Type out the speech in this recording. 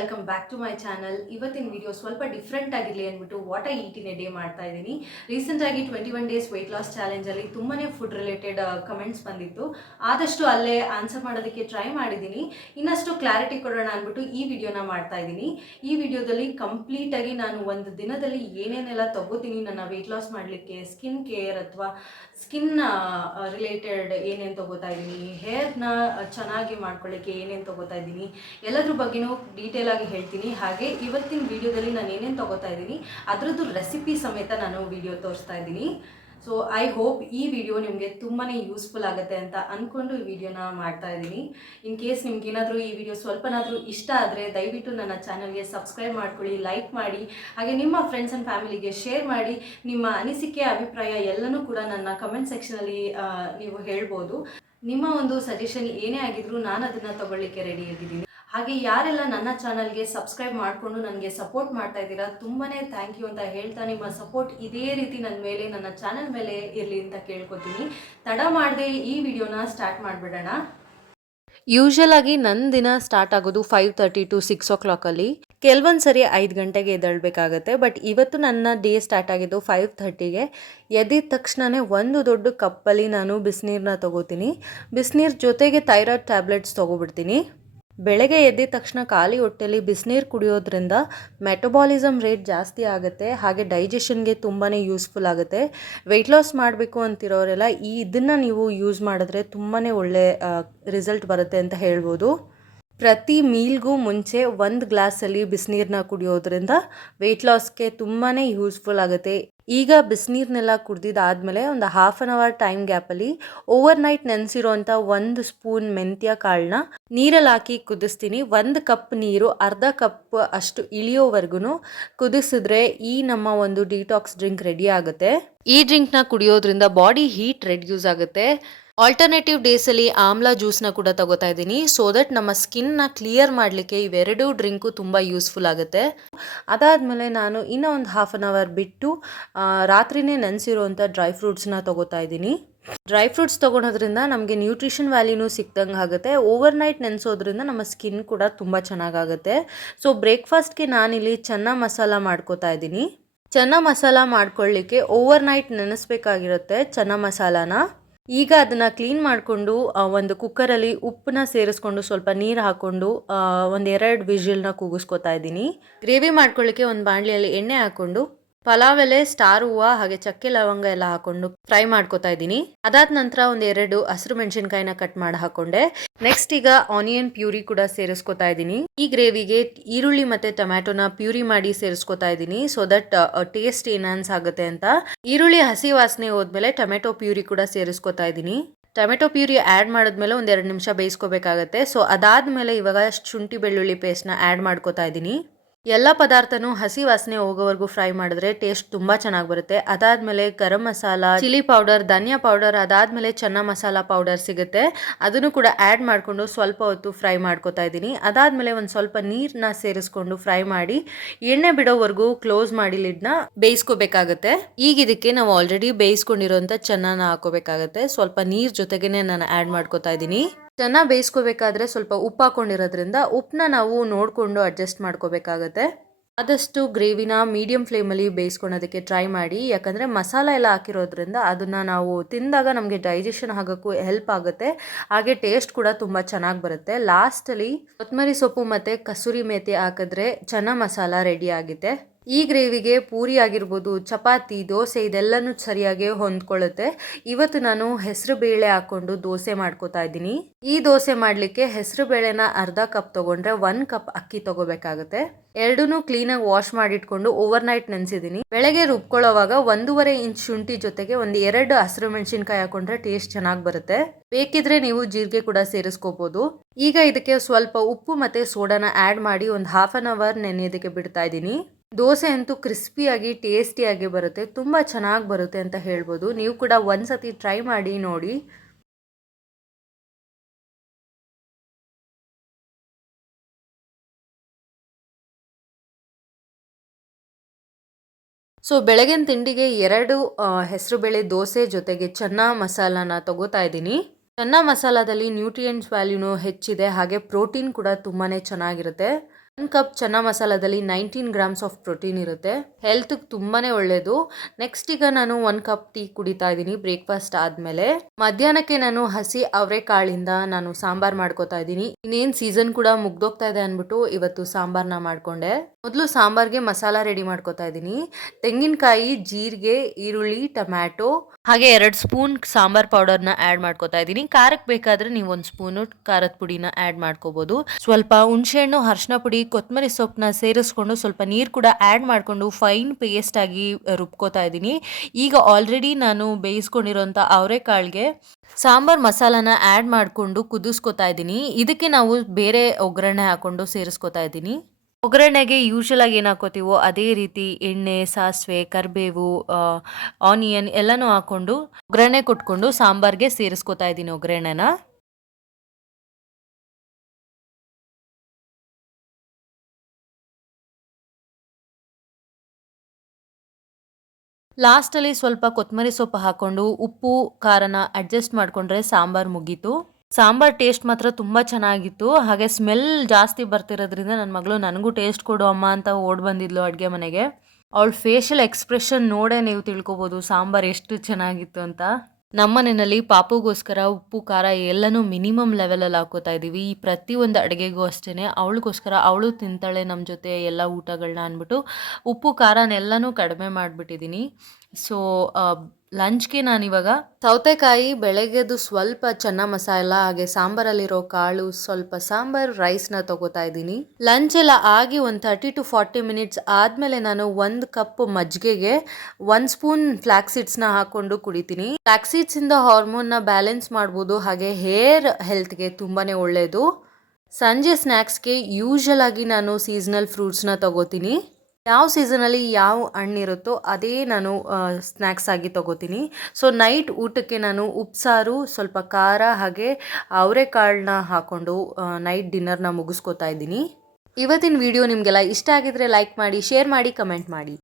Welcome back to my channel. ಇವತ್ತಿನ video ಸ್ವಲ್ಪ different ಆಗಿರಲಿ ಅಂದ್ಬಿಟ್ಟು what I eat in a day ಮಾಡ್ತಾ ಇದ್ದೀನಿ. ರೀಸೆಂಟಾಗಿ 21 ಡೇಸ್ ವೆಯ್ಟ್ ಲಾಸ್ ಚಾಲೆಂಜಲ್ಲಿ ತುಂಬಾ ಫುಡ್ ರಿಲೇಟೆಡ್ ಕಮೆಂಟ್ಸ್ ಬಂದಿತ್ತು. ಆದಷ್ಟು ಅಲ್ಲೇ ಆನ್ಸರ್ ಮಾಡೋದಕ್ಕೆ ಟ್ರೈ ಮಾಡಿದ್ದೀನಿ. ಇನ್ನಷ್ಟು ಕ್ಲಾರಿಟಿ ಕೊಡೋಣ ಅಂದ್ಬಿಟ್ಟು ಈ ವಿಡಿಯೋನ ಮಾಡ್ತಾ ಇದ್ದೀನಿ. ಈ ವಿಡಿಯೋದಲ್ಲಿ ಕಂಪ್ಲೀಟಾಗಿ ನಾನು ಒಂದು ದಿನದಲ್ಲಿ ಏನೇನೆಲ್ಲ ತಗೋತೀನಿ ನನ್ನ ವೆಯ್ಟ್ ಲಾಸ್ ಮಾಡಲಿಕ್ಕೆ, ಸ್ಕಿನ್ ಕೇರ್ ಅಥವಾ ಸ್ಕಿನ್ ರಿಲೇಟೆಡ್ ಏನೇನು ತೊಗೋತಾ ಇದ್ದೀನಿ, ಹೇರ್ನ ಚೆನ್ನಾಗಿ ಮಾಡ್ಕೊಳ್ಳಿಕ್ಕೆ ಏನೇನು ತೊಗೋತಾ ಇದ್ದೀನಿ, ಎಲ್ಲದ್ರ ಬಗ್ಗೆನೂ ಡೀಟೇಲ್ ಆಗಿ ಹೇಳ್ತೀನಿ. ಹಾಗೆ ಇವತ್ತಿನ ವಿಡಿಯೋದಲ್ಲಿ ನಾನು ಏನೇನು ತೊಗೋತಾ ಇದ್ದೀನಿ ಅದರದ್ದು ರೆಸಿಪಿ ಸಮೇತ ನಾನು ವಿಡಿಯೋ ತೋರಿಸ್ತಾ ಇದ್ದೀನಿ. ಸೊ ಐ ಹೋಪ್ ಈ ವಿಡಿಯೋ ನಿಮಗೆ ತುಂಬಾ ಯೂಸ್ಫುಲ್ ಆಗುತ್ತೆ ಅಂತ ಅಂದ್ಕೊಂಡು ಈ ವಿಡಿಯೋನ ಮಾಡ್ತಾ ಇದ್ದೀನಿ. ಇನ್ ಕೇಸ್ ನಿಮ್ಗೇನಾದರೂ ಈ ವಿಡಿಯೋ ಸ್ವಲ್ಪನಾದರೂ ಇಷ್ಟ ಆದರೆ ದಯವಿಟ್ಟು ನನ್ನ ಚಾನಲ್ಗೆ ಸಬ್ಸ್ಕ್ರೈಬ್ ಮಾಡ್ಕೊಳ್ಳಿ, ಲೈಕ್ ಮಾಡಿ, ಹಾಗೆ ನಿಮ್ಮ ಫ್ರೆಂಡ್ಸ್ ಆ್ಯಂಡ್ ಫ್ಯಾಮಿಲಿಗೆ ಶೇರ್ ಮಾಡಿ. ನಿಮ್ಮ ಅನಿಸಿಕೆ ಅಭಿಪ್ರಾಯ ಎಲ್ಲನೂ ಕೂಡ ನನ್ನ ಕಮೆಂಟ್ ಸೆಕ್ಷನಲ್ಲಿ ನೀವು ಹೇಳ್ಬೋದು. ನಿಮ್ಮ ಒಂದು ಸಜೆಷನ್ ಏನೇ ಆಗಿದ್ರೂ ನಾನು ಅದನ್ನು ತಗೊಳ್ಳಿಕ್ಕೆ ರೆಡಿ ಆಗಿದ್ದೀನಿ. ಹಾಗೆ ಯಾರೆಲ್ಲ ನನ್ನ ಚಾನಲ್ಗೆ ಸಬ್ಸ್ಕ್ರೈಬ್ ಮಾಡಿಕೊಂಡು ನನಗೆ ಸಪೋರ್ಟ್ ಮಾಡ್ತಾ ಇದ್ದೀರಾ ತುಂಬಾ ಥ್ಯಾಂಕ್ ಯು ಅಂತ ಹೇಳ್ತಾ, ನಿಮ್ಮ ಸಪೋರ್ಟ್ ಇದೇ ರೀತಿ ನನ್ನ ಮೇಲೆ, ನನ್ನ ಚಾನಲ್ ಮೇಲೆ ಇರಲಿ ಅಂತ ಕೇಳ್ಕೊತೀನಿ. ತಡ ಮಾಡದೆ ಈ ವಿಡಿಯೋನ ಸ್ಟಾರ್ಟ್ ಮಾಡಿಬಿಡೋಣ. ಯೂಶಲ್ ಆಗಿ ನನ್ನ ದಿನ ಸ್ಟಾರ್ಟ್ ಆಗೋದು 5:30 to 6 o'clock ಅಲ್ಲಿ. ಕೆಲವೊಂದು ಸರಿ 5 ಗಂಟೆಗೆ ಎದ್ದೇಳಬೇಕಾಗತ್ತೆ. ಬಟ್ ಇವತ್ತು ನನ್ನ ಡೇ ಸ್ಟಾರ್ಟ್ ಆಗಿದ್ದು 5:30ಗೆ. ಎದ್ದಿದ ತಕ್ಷಣವೇ ಒಂದು ದೊಡ್ಡ ಕಪ್ಪಲ್ಲಿ ನಾನು ಬಿಸಿನೀರನ್ನ ತೊಗೋತೀನಿ. ಬಿಸಿನೀರು ಜೊತೆಗೆ ಥೈರಾಯ್ಡ್ ಟ್ಯಾಬ್ಲೆಟ್ಸ್ ತೊಗೊಬಿಡ್ತೀನಿ. ಬೆಳಗ್ಗೆ ಎದ್ದಿದ ತಕ್ಷಣ ಖಾಲಿ ಹೊಟ್ಟೆಲಿ ಬಿಸಿನೀರು ಕುಡಿಯೋದ್ರಿಂದ ಮೆಟಬಾಲಿಸಮ್ ರೇಟ್ ಜಾಸ್ತಿ ಆಗುತ್ತೆ, ಹಾಗೆ ಡೈಜೆಷನ್ಗೆ ತುಂಬಾ ಯೂಸ್ಫುಲ್ ಆಗುತ್ತೆ. ವೆಯ್ಟ್ ಲಾಸ್ ಮಾಡಬೇಕು ಅಂತಿರೋರೆಲ್ಲ ಇದನ್ನು ನೀವು ಯೂಸ್ ಮಾಡಿದ್ರೆ ತುಂಬಾ ಒಳ್ಳೆ ರಿಸಲ್ಟ್ ಬರುತ್ತೆ ಅಂತ ಹೇಳ್ಬೋದು. ಪ್ರತಿ ಮೀಲ್ಗೂ ಮುಂಚೆ ಒಂದು ಗ್ಲಾಸಲ್ಲಿ ಬಿಸಿನೀರನ್ನ ಕುಡಿಯೋದ್ರಿಂದ ವೆಯ್ಟ್ ಲಾಸ್ಗೆ ತುಂಬಾ ಯೂಸ್ಫುಲ್ ಆಗುತ್ತೆ. ಈಗ ಬಿಸಿನೀರನ್ನೆಲ್ಲ ಕುಡ್ದಿದ್ದಾದಮೇಲೆ ಒಂದು ಹಾಫ್ ಆನ್ ಅವರ್ ಟೈಮ್ ಗ್ಯಾಪಲ್ಲಿ ಓವರ್ ನೈಟ್ ನೆನೆಸಿರೋಂಥ 1 ಸ್ಪೂನ್ ಮೆಂತ್ಯ ಕಾಳನ್ನ ನೀರಲ್ಲಿ ಹಾಕಿ ಕುದಿಸ್ತೀನಿ. 1 ಕಪ್ ನೀರು ಅರ್ಧ ಕಪ್ ಅಷ್ಟು ಇಳಿಯೋವರೆಗೂ ಕುದಿಸಿದ್ರೆ ಈ ನಮ್ಮ ಒಂದು ಡಿಟಾಕ್ಸ್ ಡ್ರಿಂಕ್ ರೆಡಿ ಆಗುತ್ತೆ. ಈ ಡ್ರಿಂಕ್ನ ಕುಡಿಯೋದ್ರಿಂದ ಬಾಡಿ ಹೀಟ್ ರೆಡ್ಯೂಸ್ ಆಗುತ್ತೆ. ಆಲ್ಟರ್ನೇಟಿವ್ ಡೇಸಲ್ಲಿ ಆಮ್ಲ ಜ್ಯೂಸ್ನ ಕೂಡ ತಗೋತಾ ಇದ್ದೀನಿ. ಸೊ ದಟ್ ನಮ್ಮ ಸ್ಕಿನ್ನ ಕ್ಲಿಯರ್ ಮಾಡಲಿಕ್ಕೆ ಇವೆರಡೂ ಡ್ರಿಂಕು ತುಂಬ ಯೂಸ್ಫುಲ್ ಆಗುತ್ತೆ. ಅದಾದಮೇಲೆ ನಾನು ಇನ್ನೂ ಒಂದು ಹಾಫ್ ಆನ್ ಅವರ್ ಬಿಟ್ಟು ರಾತ್ರಿನೇ ನೆನೆಸಿರುವಂಥ ಡ್ರೈ ಫ್ರೂಟ್ಸ್ನ ತಗೋತಾ ಇದ್ದೀನಿ. ಡ್ರೈ ಫ್ರೂಟ್ಸ್ ತೊಗೊಳೋದ್ರಿಂದ ನಮಗೆ ನ್ಯೂಟ್ರಿಷನ್ ವ್ಯಾಲ್ಯೂನೂ ಸಿಕ್ದಂಗೆ ಆಗುತ್ತೆ. ಓವರ್ ನೈಟ್ ನೆನೆಸೋದ್ರಿಂದ ನಮ್ಮ ಸ್ಕಿನ್ ಕೂಡ ತುಂಬ ಚೆನ್ನಾಗಾಗುತ್ತೆ. ಸೊ ಬ್ರೇಕ್ಫಾಸ್ಟ್ಗೆ ನಾನಿಲ್ಲಿ ಚೆನ್ನ ಮಸಾಲ ಮಾಡ್ಕೋತಾ ಇದ್ದೀನಿ. ಚೆನ್ನ ಮಸಾಲ ಮಾಡ್ಕೊಳ್ಳಿಕ್ಕೆ ಓವರ್ ನೈಟ್ ನೆನೆಸ್ಬೇಕಾಗಿರುತ್ತೆ ಚೆನ್ನ ಮಸಾಲಾನ. ಈಗ ಅದನ್ನು ಕ್ಲೀನ್ ಮಾಡಿಕೊಂಡು ಒಂದು ಕುಕ್ಕರಲ್ಲಿ ಉಪ್ಪನ್ನ ಸೇರಿಸ್ಕೊಂಡು ಸ್ವಲ್ಪ ನೀರು ಹಾಕ್ಕೊಂಡು 1-2 ವಿಜಿಲ್ನ ಕೂಗಿಸ್ಕೊತಾ ಇದ್ದೀನಿ. ಗ್ರೇವಿ ಮಾಡ್ಕೊಳ್ಳಿಕ್ಕೆ ಒಂದು ಬಾಣಲಿಯಲ್ಲಿ ಎಣ್ಣೆ ಹಾಕ್ಕೊಂಡು ಪಲಾವ್ ಎಲೆ, ಸ್ಟಾರ್ ಹೂವು ಹಾಗೆ ಚಕ್ಕೆ ಲವಂಗ ಎಲ್ಲ ಹಾಕೊಂಡು ಫ್ರೈ ಮಾಡ್ಕೋತಾ ಇದ್ದೀನಿ. ಅದಾದ ನಂತರ 1-2 ಹಸಿರು ಮೆಣಸಿನ್ಕಾಯಿನ ಕಟ್ ಮಾಡಿ ಹಾಕೊಂಡೆ. ನೆಕ್ಸ್ಟ್ ಈಗ ಆನಿಯನ್ ಪ್ಯೂರಿ ಕೂಡ ಸೇರಿಸ್ಕೊತಾ ಇದ್ದೀನಿ. ಈ ಗ್ರೇವಿಗೆ ಈರುಳ್ಳಿ ಮತ್ತೆ ಟೊಮ್ಯಾಟೊನ ಪ್ಯೂರಿ ಮಾಡಿ ಸೇರಿಸ್ಕೊತಾ ಇದ್ದೀನಿ. ಸೊ ದಟ್ ಟೇಸ್ಟ್ ಎನ್ಹಾನ್ಸ್ ಆಗುತ್ತೆ ಅಂತ. ಈರುಳ್ಳಿ ಹಸಿ ವಾಸನೆ ಹೋದ್ಮೇಲೆ ಟೊಮೆಟೊ ಪ್ಯೂರಿ ಕೂಡ ಸೇರಿಸ್ಕೊತಾ ಇದ್ದೀನಿ. ಟೊಮೆಟೊ ಪ್ಯೂರಿ ಆ್ಯಡ್ ಮಾಡಿದ್ಮೇಲೆ 1-2 ನಿಮಿಷ ಬೇಯಿಸ್ಕೋಬೇಕಾಗತ್ತೆ. ಸೊ ಅದಾದಮೇಲೆ ಇವಾಗ ಶುಂಠಿ ಬೆಳ್ಳುಳ್ಳಿ ಪೇಸ್ಟ್ನ ಆ್ಯಡ್ ಮಾಡ್ಕೋತಾ ಇದ್ದೀನಿ. ಎಲ್ಲ ಪದಾರ್ಥನೂ ಹಸಿ ವಾಸನೆ ಹೋಗೋವರೆಗೂ ಫ್ರೈ ಮಾಡಿದ್ರೆ ಟೇಸ್ಟ್ ತುಂಬ ಚೆನ್ನಾಗಿ ಬರುತ್ತೆ. ಅದಾದಮೇಲೆ ಗರಂ ಮಸಾಲ, ಚಿಲ್ಲಿ ಪೌಡರ್, ಧನಿಯಾ ಪೌಡರ್, ಅದಾದಮೇಲೆ ಚೆನ್ನ ಮಸಾಲ ಪೌಡರ್ ಸಿಗುತ್ತೆ, ಅದನ್ನು ಕೂಡ ಆ್ಯಡ್ ಮಾಡಿಕೊಂಡು ಸ್ವಲ್ಪ ಹೊತ್ತು ಫ್ರೈ ಮಾಡ್ಕೋತಾ ಇದ್ದೀನಿ. ಅದಾದಮೇಲೆ ಒಂದು ಸ್ವಲ್ಪ ನೀರನ್ನ ಸೇರಿಸ್ಕೊಂಡು ಫ್ರೈ ಮಾಡಿ ಎಣ್ಣೆ ಬಿಡೋವರೆಗೂ ಕ್ಲೋಸ್ ಮಾಡಿ ಲಿಡ್ನ ಬೇಯಿಸ್ಕೋಬೇಕಾಗತ್ತೆ. ಈಗ ಇದಕ್ಕೆ ನಾವು ಆಲ್ರೆಡಿ ಬೇಯಿಸ್ಕೊಂಡಿರೋಂಥ ಚೆನ್ನನ ಹಾಕೋಬೇಕಾಗತ್ತೆ. ಸ್ವಲ್ಪ ನೀರು ಜೊತೆಗೇನೆ ನಾನು ಆ್ಯಡ್ ಮಾಡ್ಕೋತಾ ಇದ್ದೀನಿ. ಚೆನ್ನಾಗಿ ಬೇಯಿಸ್ಕೋಬೇಕಾದ್ರೆ ಸ್ವಲ್ಪ ಉಪ್ಪು ಹಾಕೊಂಡಿರೋದ್ರಿಂದ ಉಪ್ಪನ್ನ ನಾವು ನೋಡಿಕೊಂಡು ಅಡ್ಜಸ್ಟ್ ಮಾಡ್ಕೋಬೇಕಾಗತ್ತೆ. ಆದಷ್ಟು ಗ್ರೇವಿನ ಮೀಡಿಯಂ ಫ್ಲೇಮಲ್ಲಿ ಬೇಯಿಸ್ಕೊಳೋದಕ್ಕೆ ಟ್ರೈ ಮಾಡಿ, ಯಾಕಂದರೆ ಮಸಾಲ ಎಲ್ಲ ಹಾಕಿರೋದ್ರಿಂದ ಅದನ್ನು ನಾವು ತಿಂದಾಗ ನಮಗೆ ಡೈಜೆಷನ್ ಆಗೋಕ್ಕೂ ಹೆಲ್ಪ್ ಆಗುತ್ತೆ, ಹಾಗೆ ಟೇಸ್ಟ್ ಕೂಡ ತುಂಬ ಚೆನ್ನಾಗಿ ಬರುತ್ತೆ. ಲಾಸ್ಟಲ್ಲಿ ಕೊತ್ತಂಬರಿ ಸೊಪ್ಪು ಮತ್ತು ಕಸೂರಿ ಮೇಥಿ ಹಾಕಿದ್ರೆ ಚೆನ್ನ ಮಸಾಲ ರೆಡಿ ಆಗುತ್ತೆ. ಈ ಗ್ರೇವಿಗೆ ಪೂರಿ ಆಗಿರ್ಬೋದು, ಚಪಾತಿ, ದೋಸೆ ಇದೆಲ್ಲನೂ ಸರಿಯಾಗಿ ಹೊಂದ್ಕೊಳ್ಳುತ್ತೆ. ಇವತ್ತು ನಾನು ಹೆಸರು ಬೇಳೆ ಹಾಕ್ಕೊಂಡು ದೋಸೆ ಮಾಡ್ಕೋತಾ ಇದ್ದೀನಿ. ಈ ದೋಸೆ ಮಾಡಲಿಕ್ಕೆ ಹೆಸರು ಬೇಳೆನ ಅರ್ಧ ಕಪ್ ತೊಗೊಂಡ್ರೆ 1 ಕಪ್ ಅಕ್ಕಿ ತೊಗೋಬೇಕಾಗುತ್ತೆ. ಎರಡೂ ಕ್ಲೀನಾಗಿ ವಾಶ್ ಮಾಡಿಟ್ಕೊಂಡು ಓವರ್ ನೈಟ್ ನೆನೆಸಿದ್ದೀನಿ. ಬೆಳಗ್ಗೆ ರುಬ್ಕೊಳ್ಳೋವಾಗ 1.5 ಇಂಚ್ ಶುಂಠಿ ಜೊತೆಗೆ 1-2 ಹಸಿರು ಮೆಣಸಿನ್ಕಾಯಿ ಹಾಕೊಂಡ್ರೆ ಟೇಸ್ಟ್ ಚೆನ್ನಾಗಿ ಬರುತ್ತೆ. ಬೇಕಿದ್ರೆ ನೀವು ಜೀರಿಗೆ ಕೂಡ ಸೇರಿಸ್ಕೋಬೋದು. ಈಗ ಇದಕ್ಕೆ ಸ್ವಲ್ಪ ಉಪ್ಪು ಮತ್ತು ಸೋಡಾನ ಆ್ಯಡ್ ಮಾಡಿ ಒಂದು ಹಾಫ್ ಆನ್ ಅವರ್ ನೆನೆಯೋದಕ್ಕೆ ಬಿಡ್ತಾ ಇದ್ದೀನಿ. ದೋಸೆ ಅಂತೂ ಕ್ರಿಸ್ಪಿಯಾಗಿ ಟೇಸ್ಟಿಯಾಗಿ ಬರುತ್ತೆ, ತುಂಬ ಚೆನ್ನಾಗಿ ಬರುತ್ತೆ ಅಂತ ಹೇಳ್ಬೋದು. ನೀವು ಕೂಡ ಒಂದ್ಸತಿ ಟ್ರೈ ಮಾಡಿ ನೋಡಿ. ಸೊ ಬೆಳಗಿನ ತಿಂಡಿಗೆ 2 ಹೆಸರುಬೇಳೆ ದೋಸೆ ಜೊತೆಗೆ ಚೆನ್ನ ಮಸಾಲಾನ ತಗೋತಾ ಇದ್ದೀನಿ. ಚೆನ್ನ ಮಸಾಲಾದಲ್ಲಿ ನ್ಯೂಟ್ರಿಯೆಂಟ್ಸ್ ವ್ಯಾಲ್ಯೂನು ಹೆಚ್ಚಿದೆ, ಹಾಗೆ ಪ್ರೋಟೀನ್ ಕೂಡ ತುಂಬಾ ಚೆನ್ನಾಗಿರುತ್ತೆ. 1 ಕಪ್ ಚನ್ನ ಮಸಾಲದಲ್ಲಿ 19 ಗ್ರಾಮ್ಸ್ ಆಫ್ ಪ್ರೋಟೀನ್ ಇರುತ್ತೆ. ಹೆಲ್ತ್ಗೆ ತುಂಬಾನೇ ಒಳ್ಳೇದು. ನೆಕ್ಸ್ಟ್ ಈಗ ನಾನು 1 ಕಪ್ ಟೀ ಕುಡಿತಾ ಇದ್ದೀನಿ ಬ್ರೇಕ್ಫಾಸ್ಟ್ ಆದ್ಮೇಲೆ. ಮಧ್ಯಾಹ್ನಕ್ಕೆ ನಾನು ಹಸಿ ಅವರೆಕಾಳಿಂದ ನಾನು ಸಾಂಬಾರ್ ಮಾಡ್ಕೋತಾ ಇದ್ದೀನಿ. ಇನ್ನೇನ್ ಸೀಸನ್ ಕೂಡ ಮುಗ್ದೋಗ್ತಾ ಇದೆ ಅನ್ಬಿಟ್ಟು ಇವತ್ತು ಸಾಂಬಾರ್ನ ಮಾಡ್ಕೊಂಡೆ. ಮೊದಲು ಸಾಂಬಾರ್ಗೆ ಮಸಾಲ ರೆಡಿ ಮಾಡ್ಕೋತಾ ಇದ್ದೀನಿ. ತೆಂಗಿನಕಾಯಿ, ಜೀರಿಗೆ, ಈರುಳ್ಳಿ, ಟೊಮ್ಯಾಟೊ ಹಾಗೆ 2 ಸ್ಪೂನ್ ಸಾಂಬಾರ್ ಪೌಡರ್ನ ಆ್ಯಡ್ ಮಾಡ್ಕೋತಾ ಇದ್ದೀನಿ. ಖಾರಕ್ಕೆ ಬೇಕಾದ್ರೆ ನೀವು 1 ಸ್ಪೂನು ಖಾರದ ಪುಡಿನ ಆ್ಯಡ್ ಮಾಡ್ಕೋಬಹುದು. ಸ್ವಲ್ಪ ಹುಣಸೆಹಣ್ಣು, ಅರಿಶಿನ ಪುಡಿ, ಕೊತ್ತಂಬರಿ ಸೊಪ್ಪನ್ನ ಸೇರಿಸ್ಕೊಂಡು ಸ್ವಲ್ಪ ನೀರು ಕೂಡ ಆ್ಯಡ್ ಮಾಡಿಕೊಂಡು ಫೈನ್ ಪೇಸ್ಟ್ ಆಗಿ ರುಬ್ಕೋತಾ ಇದ್ದೀನಿ. ಈಗ ಆಲ್ರೆಡಿ ನಾನು ಬೇಯಿಸ್ಕೊಂಡಿರೋಂಥ ಅವರೆಕಾಳಿಗೆ ಸಾಂಬಾರ್ ಮಸಾಲಾನ ಆ್ಯಡ್ ಮಾಡಿಕೊಂಡು ಕುದಿಸ್ಕೊತಾ ಇದ್ದೀನಿ. ಇದಕ್ಕೆ ನಾವು ಬೇರೆ ಒಗ್ಗರಣೆ ಹಾಕೊಂಡು ಸೇರಿಸ್ಕೊತಾ ಇದ್ದೀನಿ. ಒಗ್ಗರಣೆಗೆ ಯೂಶುವಲ್ ಆಗಿ ಏನು ಹಾಕೋತೀವೋ ಅದೇ ರೀತಿ ಎಣ್ಣೆ, ಸಾಸಿವೆ, ಕರಿಬೇವು, ಆನಿಯನ್ ಎಲ್ಲನೂ ಹಾಕೊಂಡು ಒಗ್ಗರಣೆ ಕೊಟ್ಕೊಂಡು ಸಾಂಬಾರ್ಗೆ ಸೇರಿಸ್ಕೊತಾ ಇದ್ದೀನಿ ಒಗ್ಗರಣೆನ. ಲಾಸ್ಟಲ್ಲಿ ಸ್ವಲ್ಪ ಕೊತ್ತಂಬರಿ ಸೊಪ್ಪು ಹಾಕೊಂಡು ಉಪ್ಪು ಖಾರನ ಅಡ್ಜಸ್ಟ್ ಮಾಡಿಕೊಂಡ್ರೆ ಸಾಂಬಾರ್ ಮುಗೀತು. ಸಾಂಬಾರ್ ಟೇಸ್ಟ್ ಮಾತ್ರ ತುಂಬ ಚೆನ್ನಾಗಿತ್ತು. ಹಾಗೆ ಸ್ಮೆಲ್ ಜಾಸ್ತಿ ಬರ್ತಿರೋದ್ರಿಂದ ನನ್ನ ಮಗಳು ನನಗೂ ಟೇಸ್ಟ್ ಕೊಡು ಅಮ್ಮ ಅಂತ ಓಡ್ ಬಂದಿದ್ಲು ಅಡುಗೆ ಮನೆಗೆ. ಅವಳ ಫೇಶಿಯಲ್ ಎಕ್ಸ್ಪ್ರೆಷನ್ ನೋಡೇ ನೀವು ತಿಳ್ಕೊಬೋದು ಸಾಂಬಾರ್ ಎಷ್ಟು ಚೆನ್ನಾಗಿತ್ತು ಅಂತ. ನಮ್ಮನೆಯಲ್ಲಿ ಪಾಪುಗೋಸ್ಕರ ಉಪ್ಪು ಖಾರ ಎಲ್ಲನೂ ಮಿನಿಮಮ್ ಲೆವೆಲಲ್ಲಿ ಹಾಕೋತಾ ಇದ್ದೀವಿ. ಈ ಪ್ರತಿಯೊಂದು ಅಡುಗೆಗೂ ಅಷ್ಟೇ ಅವಳಿಗೋಸ್ಕರ ಅವಳು ತಿಂತಾಳೆ ನಮ್ಮ ಜೊತೆ ಎಲ್ಲ ಊಟಗಳನ್ನ ಅಂದ್ಬಿಟ್ಟು ಉಪ್ಪು ಖಾರನೆಲ್ಲನೂ ಕಡಿಮೆ ಮಾಡಿಬಿಟ್ಟಿದ್ದೀನಿ. ಸೊ ಲಂಚ್ಗೆ ನಾನಿವಾಗ ಸೌತೆಕಾಯಿ, ಬೆಳಗ್ಗೆದು ಸ್ವಲ್ಪ ಚನ್ನ ಮಸಾಲ ಹಾಗೆ ಸಾಂಬಾರಲ್ಲಿರೋ ಕಾಳು, ಸ್ವಲ್ಪ ಸಾಂಬಾರ್, ರೈಸ್ನ ತಗೋತಾ ಇದ್ದೀನಿ. ಲಂಚ್ ಎಲ್ಲ ಆಗಿ ಒಂದು 30 to 40 ಮಿನಿಟ್ಸ್ ಆದಮೇಲೆ ನಾನು 1 ಕಪ್ ಮಜ್ಜಿಗೆಗೆ 1 ಸ್ಪೂನ್ ಫ್ಲಾಕ್ಸ್ ಸೀಡ್ಸ್ನ ಹಾಕೊಂಡು ಕುಡಿತೀನಿ. ಫ್ಲಾಕ್ಸ್ ಸೀಡ್ಸಿಂದ ಹಾರ್ಮೋನ್ನ ಬ್ಯಾಲೆನ್ಸ್ ಮಾಡ್ಬೋದು, ಹಾಗೆ ಹೇರ್ ಹೆಲ್ತ್ಗೆ ತುಂಬಾ ಒಳ್ಳೆಯದು. ಸಂಜೆ ಸ್ನ್ಯಾಕ್ಸ್ಗೆ ಯೂಶಲ್ ಆಗಿ ನಾನು ಸೀಸನಲ್ ಫ್ರೂಟ್ಸ್ನ ತಗೋತೀನಿ. ಯಾವ ಸೀಸನಲ್ಲಿ ಯಾವ ಹಣ್ಣಿರುತ್ತೋ ಅದೇ ನಾನು ಸ್ನ್ಯಾಕ್ಸ್ ಆಗಿ ತಗೋತೀನಿ. ಸೊ ನೈಟ್ ಊಟಕ್ಕೆ ನಾನು ಉಪ್ಸಾರು, ಸ್ವಲ್ಪ ಖಾರ ಹಾಗೆ ಅವರೆಕಾಳನ್ನ ಹಾಕ್ಕೊಂಡು ನೈಟ್ ಡಿನ್ನರ್ನ ಮುಗಿಸ್ಕೊತಾ ಇದ್ದೀನಿ. ಇವತ್ತಿನ ವಿಡಿಯೋ ನಿಮಗೆಲ್ಲ ಇಷ್ಟ ಆಗಿದ್ರೆ ಲೈಕ್ ಮಾಡಿ, ಶೇರ್ ಮಾಡಿ, ಕಮೆಂಟ್ ಮಾಡಿ.